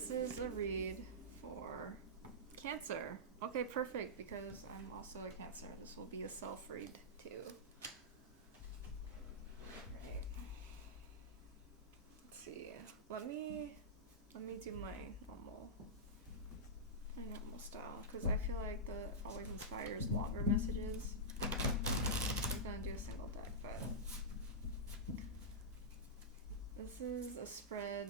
this is a read for Cancer. Okay, perfect, because I'm also a Cancer. This will be a self read too. Right. Let's see. Let me do my normal style, because I feel like the always inspires longer messages. I'm gonna do a single deck, but this is a spread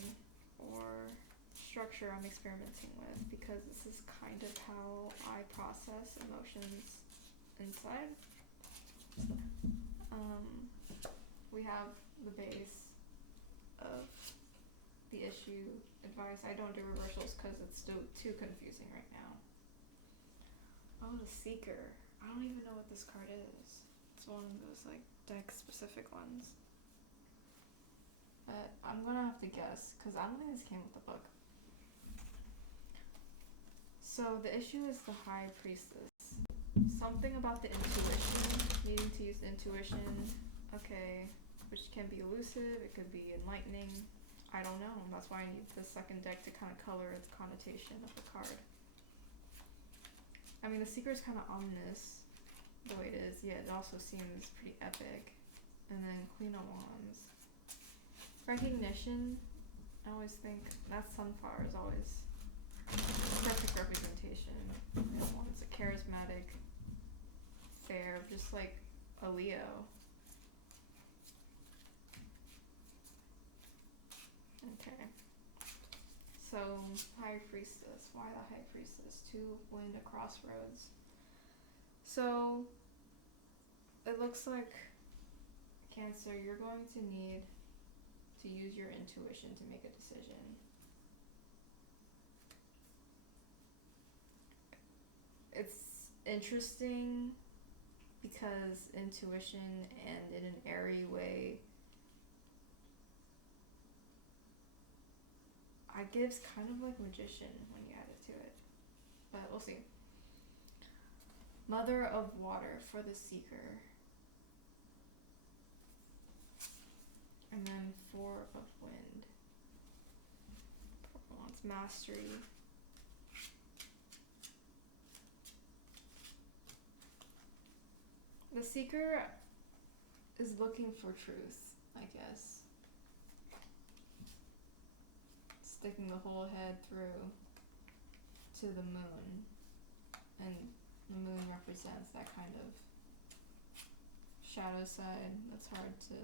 or structure I'm experimenting with, because this is kind of how I process emotions inside. We have the base of the issue advice. I don't do reversals because it's still too confusing right now. Oh, the Seeker. I don't even know what this card is. It's one of those like deck specific ones. But I'm gonna have to guess, because I don't think this came with the book. So the issue is the High Priestess. Something about the intuition, needing to use intuition. Okay, which can be elusive, it could be enlightening. I don't know. That's why I need the second deck to kind of color its connotation of the card. I mean, the Seeker is kind of ominous the way it is. Yeah, it also seems pretty epic. And then Queen of Wands. Recognition. I always think that sunflower is always perfect representation. Queen of Wands, a charismatic, fair, just like a Leo. Okay. So, High Priestess. Why the High Priestess? To win a crossroads. So, it looks like, Cancer, you're going to need to use your intuition to make a decision. It's interesting because intuition, and in an airy way, it gives kind of like magician when you add it to it. But we'll see. Mother of Water for the Seeker. And then Four of Wind. Purple wants Mastery. The Seeker is looking for truth, I guess. Sticking the whole head through to the moon. And the moon represents that kind of shadow side that's hard to,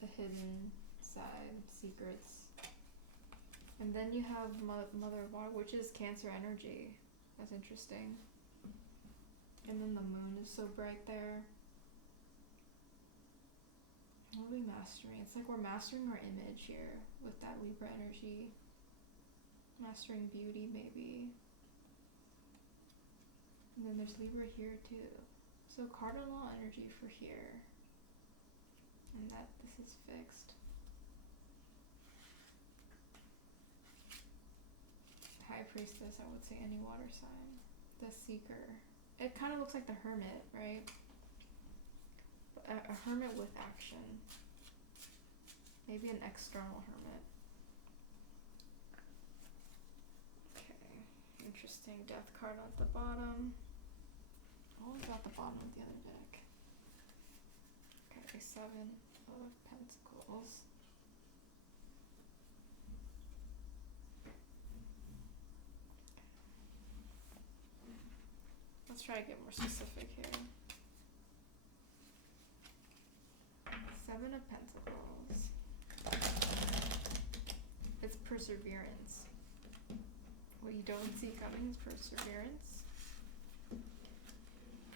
the hidden side, secrets. And then you have Mother of Water, which is Cancer energy. That's interesting. And then the moon is so bright there. What are we mastering? It's like we're mastering our image here with that Libra energy. Mastering beauty, maybe. And then there's Libra here too. So cardinal energy for here. And that this is fixed. High Priestess, I would say any water sign. The Seeker. It kind of looks like the Hermit, right? A hermit with action. Maybe an external hermit. Okay, interesting. Death card at the bottom. What was at the bottom of the other deck? Okay, Seven of Pentacles. Let's try to get more specific here. Seven of Pentacles. It's perseverance. What you don't see coming is perseverance.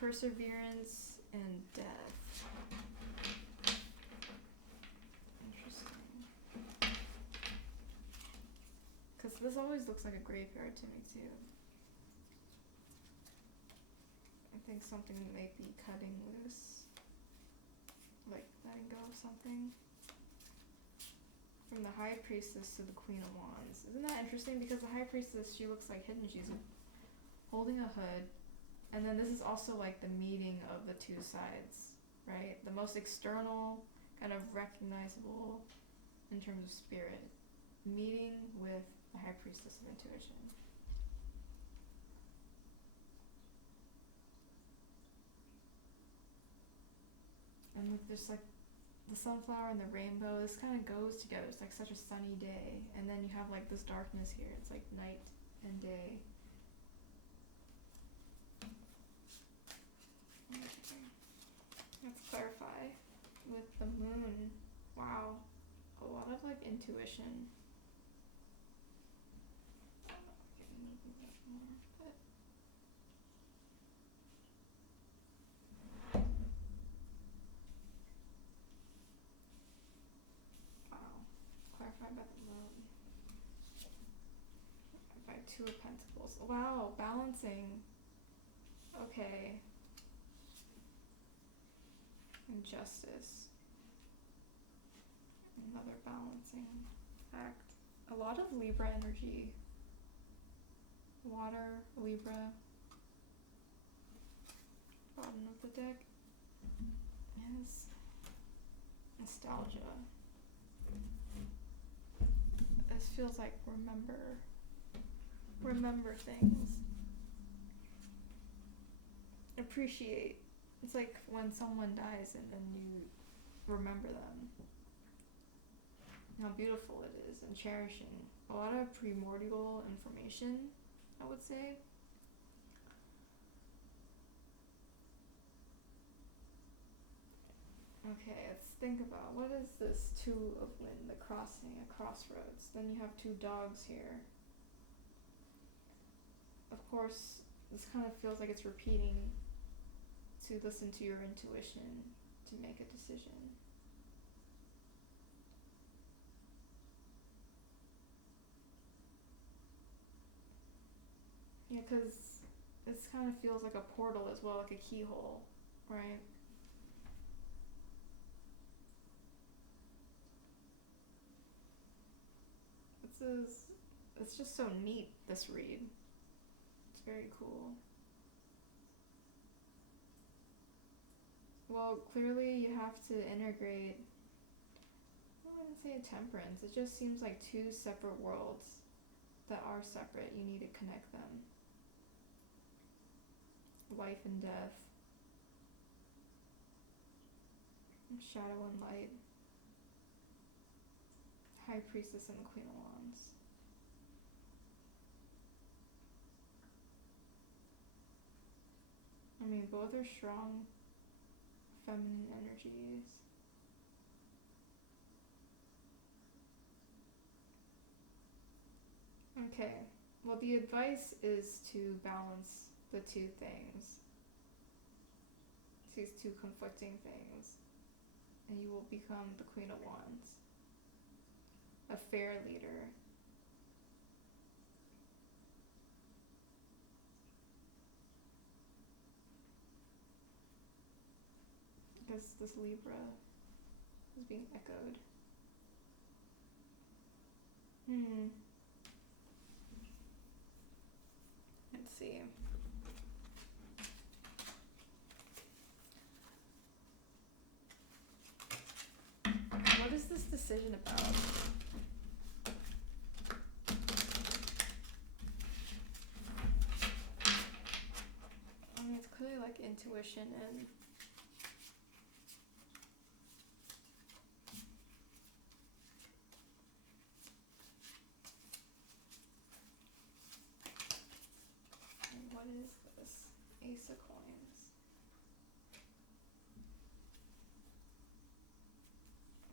Perseverance and death. Interesting. Because this always looks like a graveyard to me too. I think something may be cutting loose. Like letting go of something. From the High Priestess to the Queen of Wands. Isn't that interesting? Because the High Priestess, she looks like hidden. She's holding a hood. And then this is also like the meeting of the two sides, right? The most external, kind of recognizable in terms of spirit. Meeting with the High Priestess of Intuition. And with just like the sunflower and the rainbow, this kind of goes together. It's like such a sunny day, and then you have like this darkness here. It's like night and day. Okay. Let's clarify with the moon. Wow, a lot of like intuition. Okay, maybe a bit more, but wow, clarified by the moon. By Two of Pentacles. Wow, balancing. Okay. And Justice. Another balancing act. A lot of Libra energy. Water, Libra. Bottom of the deck is nostalgia. This feels like remember things. Appreciate. It's like when someone dies and then you remember them. How beautiful it is, and cherishing. A lot of primordial information, I would say. Okay, let's think about, what is this Two of Wind, the crossing, a crossroads. Then you have two dogs here. Of course, this kind of feels like it's repeating to listen to your intuition to make a decision. Yeah, because this kind of feels like a portal as well, like a keyhole, right? It's just so neat, this read. It's very cool. Well, clearly you have to integrate, I wouldn't say a temperance, it just seems like two separate worlds that are separate. You need to connect them. Life and death. Shadow and light. High Priestess and the Queen of Wands. I mean, both are strong feminine energies. Okay, well, the advice is to balance the two things, these two conflicting things, and you will become the Queen of Wands, a fair leader. Because this Libra is being echoed. Let's see. What is this decision about? I mean, it's clearly like intuition and what is this? Ace of Coins.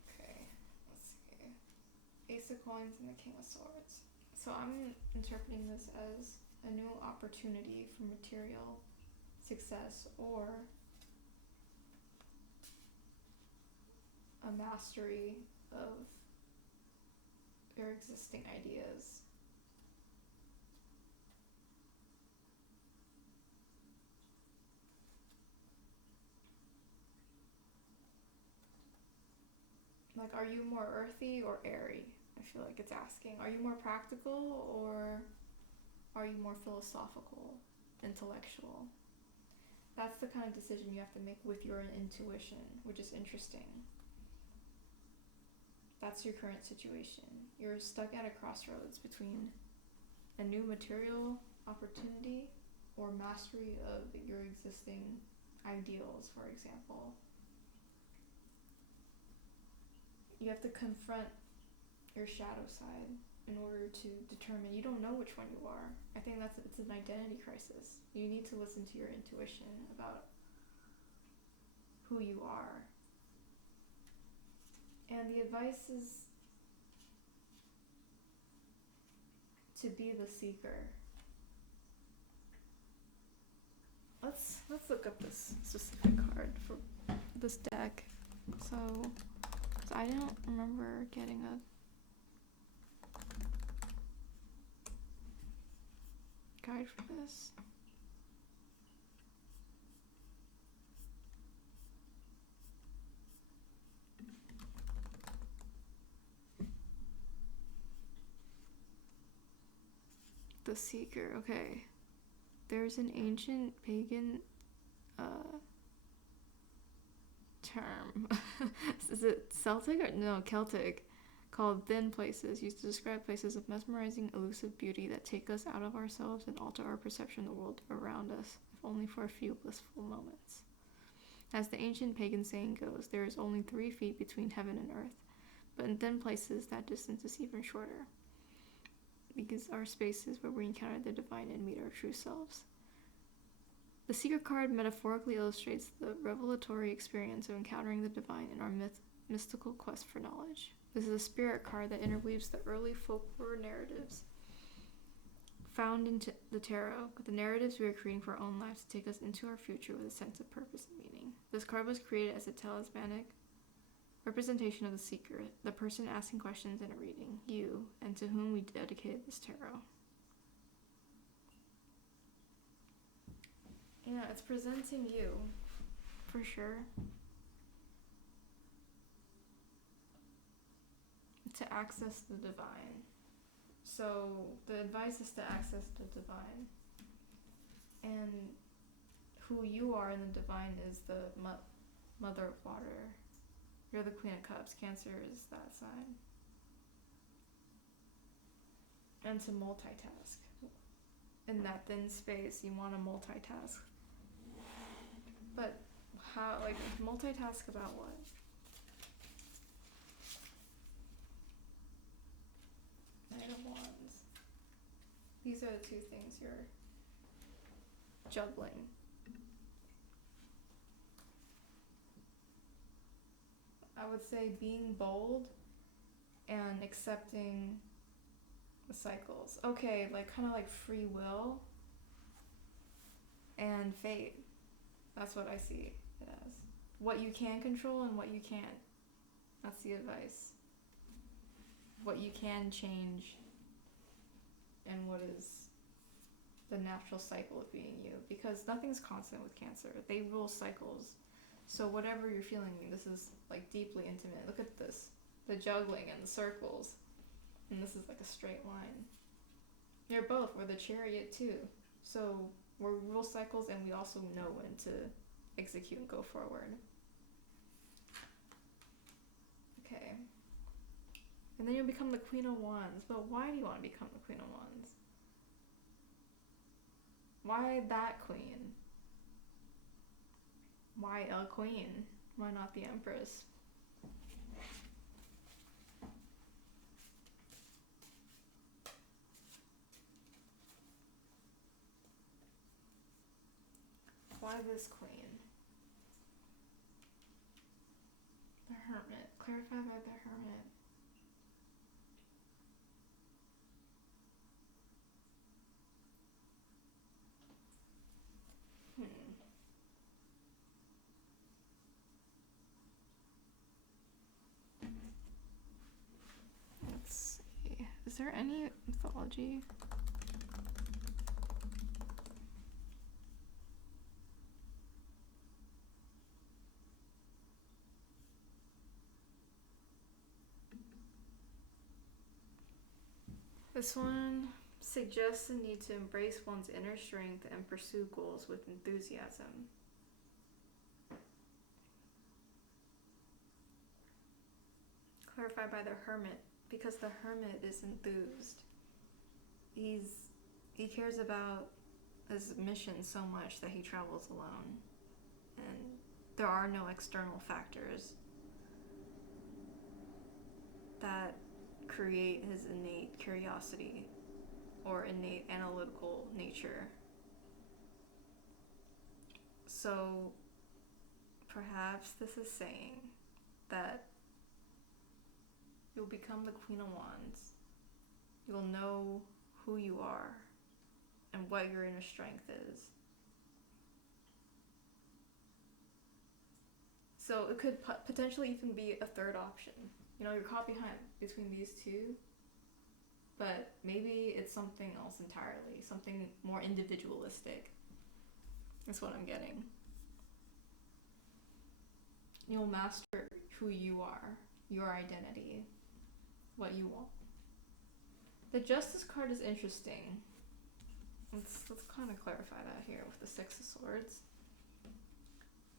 Okay, let's see. Ace of Coins and the King of Swords. So I'm interpreting this as a new opportunity for material success or a mastery of your existing ideas. Like, are you more earthy or airy? I feel like it's asking. Are you more practical or are you more philosophical, intellectual? That's the kind of decision you have to make with your intuition, which is interesting. That's your current situation. You're stuck at a crossroads between a new material opportunity or mastery of your existing ideals, for example. You have to confront your shadow side in order to determine. You don't know which one you are. I think it's an identity crisis. You need to listen to your intuition about who you are. And the advice is to be the seeker. Let's look up this specific card for this deck. So I don't remember getting a guide for this. The Seeker, okay. There's an ancient pagan term. Is it Celtic or no, Celtic, called thin places, used to describe places of mesmerizing, elusive beauty that take us out of ourselves and alter our perception of the world around us, if only for a few blissful moments. As the ancient pagan saying goes, there is only 3 feet between heaven and earth, but in thin places that distance is even shorter. These are spaces where we encounter the divine and meet our true selves. The Seeker card metaphorically illustrates the revelatory experience of encountering the divine in our mystical quest for knowledge. This is a spirit card that interweaves the early folklore narratives found in the tarot with the narratives we are creating for our own lives to take us into our future with a sense of purpose and meaning. This card was created as a talismanic representation of the seeker, the person asking questions in a reading, you, and to whom we dedicated this tarot. Yeah, it's presenting you, for sure. To access the divine. So the advice is to access the divine. And who you are in the divine is the mother of water. You're the Queen of Cups. Cancer is that sign. And to multitask. In that thin space, you want to multitask. But how, like, multitask about what? Knight of Wands. These are the 2 things you're juggling. I would say being bold and accepting the cycles. Okay, like kind of like free will and fate. That's what I see it as. What you can control and what you can't. That's the advice. What you can change and what is the natural cycle of being you. Because nothing's constant with Cancer. They rule cycles. So whatever you're feeling, this is like deeply intimate. Look at this. The juggling and the circles. And this is like a straight line. You're both. We're the Chariot too. So we rule cycles and we also know when to execute and go forward. Okay. And then you'll become the Queen of Wands. But why do you want to become the Queen of Wands? Why that queen? Why a queen? Why not the Empress? Why this queen? The Hermit. Clarify by the Hermit. Let's see. Is there any mythology? This one suggests the need to embrace one's inner strength and pursue goals with enthusiasm. Clarify clarified by the Hermit, because the Hermit is enthused. He cares about his mission so much that he travels alone, and there are no external factors that create his innate curiosity or innate analytical nature. So perhaps this is saying that you'll become the Queen of Wands. You'll know who you are and what your inner strength is. So it could potentially even be a third option. You're caught behind between these two, but maybe it's something else entirely, something more individualistic. That's what I'm getting. You'll master who you are, your identity, what you want. The Justice card is interesting. Let's kind of clarify that here with the Six of Swords.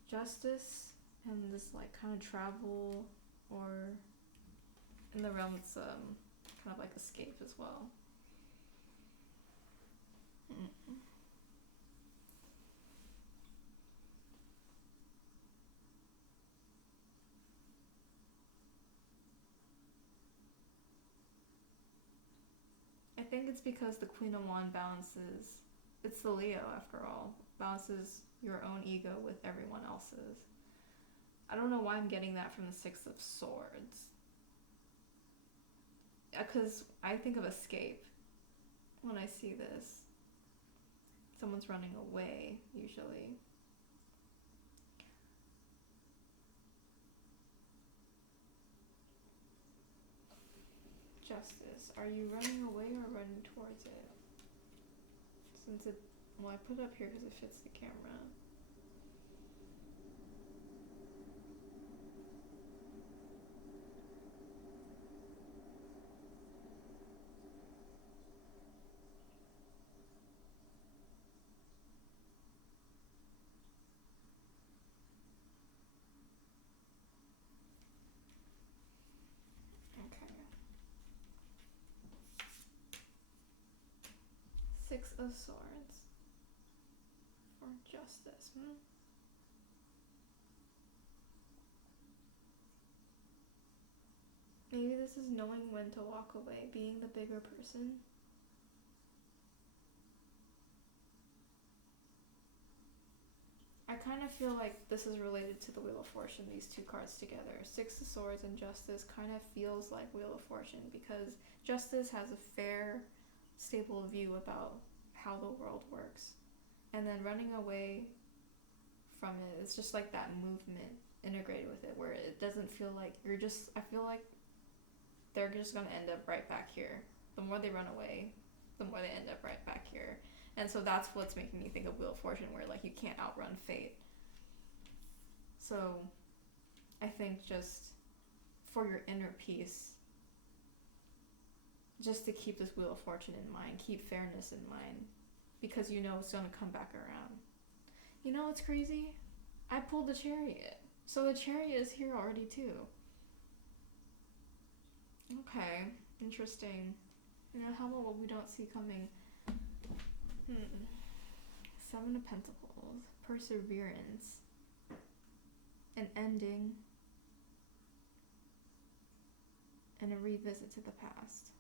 Justice and this kind of travel, or in the realm it's kind of like escape as well. I think it's because the Queen of Wands balances, it's the Leo after all, balances your own ego with everyone else's. I don't know why I'm getting that from the Six of Swords. Because I think of escape when I see this. Someone's running away, usually. Justice. Are you running away or running towards it? I put it up here because it fits the camera. Six of Swords for Justice. Maybe this is knowing when to walk away, being the bigger person. I kind of feel like this is related to the Wheel of Fortune, these two cards together. Six of Swords and Justice kind of feels like Wheel of Fortune, because Justice has a fair, stable view about how the world works. And then running away from it, it's just like that movement integrated with it, where it doesn't feel like I feel like they're just going to end up right back here. The more they run away, the more they end up right back here. And so that's what's making me think of Wheel of Fortune, where you can't outrun fate. So I think just for your inner peace, just to keep this Wheel of Fortune in mind, keep fairness in mind, because it's going to come back around. What's crazy? I pulled the Chariot. So the Chariot is here already too. Okay, interesting. How about what we don't see coming? Seven of Pentacles, perseverance, an ending, and a revisit to the past.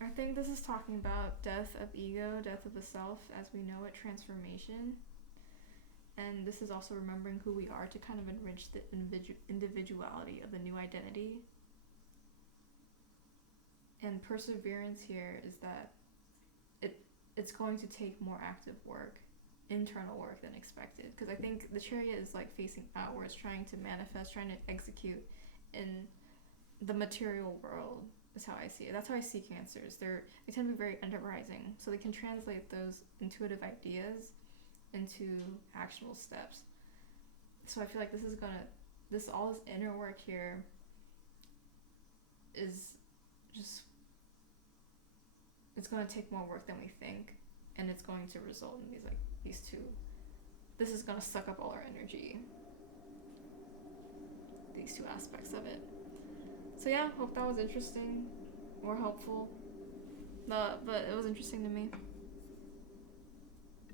I think this is talking about death of ego, death of the self as we know it, transformation. And this is also remembering who we are to kind of enrich the individuality of the new identity. And perseverance here is that it's going to take more active work, internal work than expected. Because I think the Chariot is facing outwards, trying to manifest, trying to execute in the material world, is how I see it. That's how I see Cancers. They tend to be very enterprising, so they can translate those intuitive ideas into actionable steps. So I feel like all this inner work here is just, it's going to take more work than we think, and it's going to result in these two. This is going to suck up all our energy. these two aspects of it. So yeah, hope that was interesting or helpful. But it was interesting to me.